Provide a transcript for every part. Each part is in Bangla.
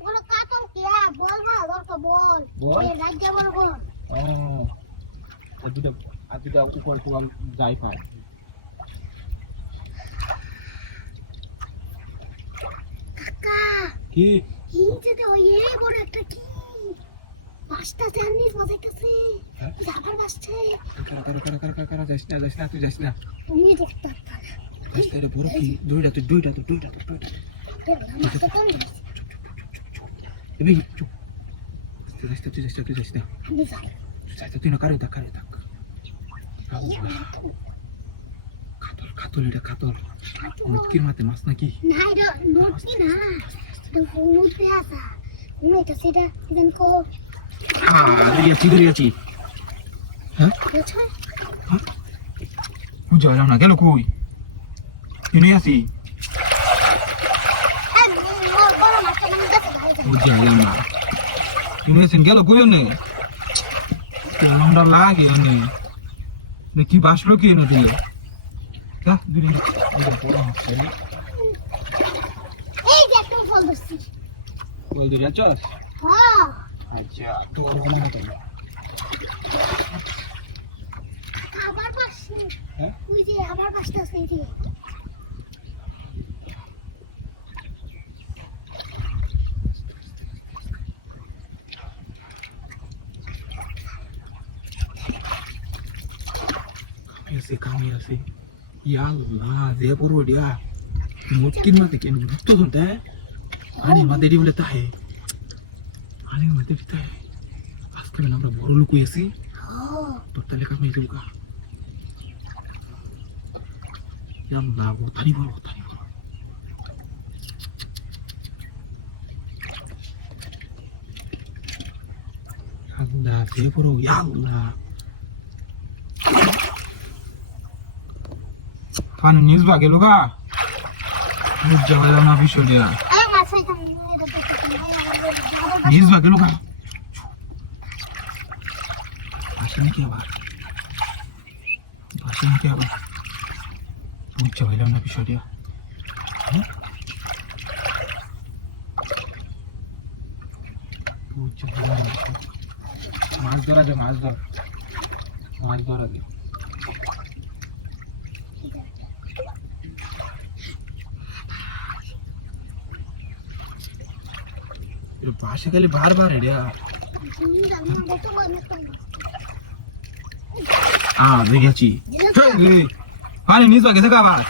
বড় কাতল কে বল না দরকার বল এই রাজ্য বড় বল দুটা উপর কোয়াল যাই পায় কাকা কি হিংসে তো এই বড় একটা কি পাঁচটা চাইনিজ বাজাইতেছে যাবার বাসছে কারা যাইস না তুই যাইস না তুমি দেখতে রাস্তায় বড় কি দুইটা এবি চুপ তুই যাইস না আমি যাই তুই না কারে থাক কাতল এটা কাতল মুটকির মাতে মাছ নাকি না এটা মুটকি না এটা হলুদ পেঁয়াজা এটা সেটা ইদান কো ধরিয়াছি হ্যাঁ বুঝা এলাম না গেল কই এনে আসি বুঝা এলাম না এনে আসেন গেল কই এনে নামটা লাগে এনে কি বাসলো কি এনে দিয়ে এই যে একটা ফল ধরছি বল দিয়ে যাচ্ছস হ্যাঁ আচ্ছা তোর কোনো মতো আবার পাশে হ্যাঁ ওই যে আবার পাশটা আছে এই যে kami আছে ya Allah dia puru dia mungkin mati kan betul tuh teh ani mati dia boleh tahu ani mati dia tahu aske mana আমরা বড় লোক হইছি তো তাহলে kami juga ya Allah tani boro Allah dia puru ya Allah পানি নিজ ভাগে লোকা বুঝা হইল না বিষয় দিয়া নিজ ভাগে লোকা আসে নাকি আবার বুঝা হইল না বিষয় দিয়া মাছ ধরা যায় মাছ ধরা যায় भाषा खाली बार रेडिया हाँ देखिए पानी नीचे कैसे का बात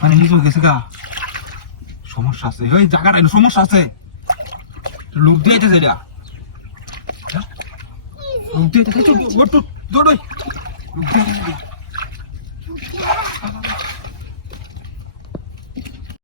पानी नीचे कैसे का সমস্যা আছে এই জায়গাটা সমস্যা আছে লোক দিয়েছে যেটা লোক দিয়েছে দৌড়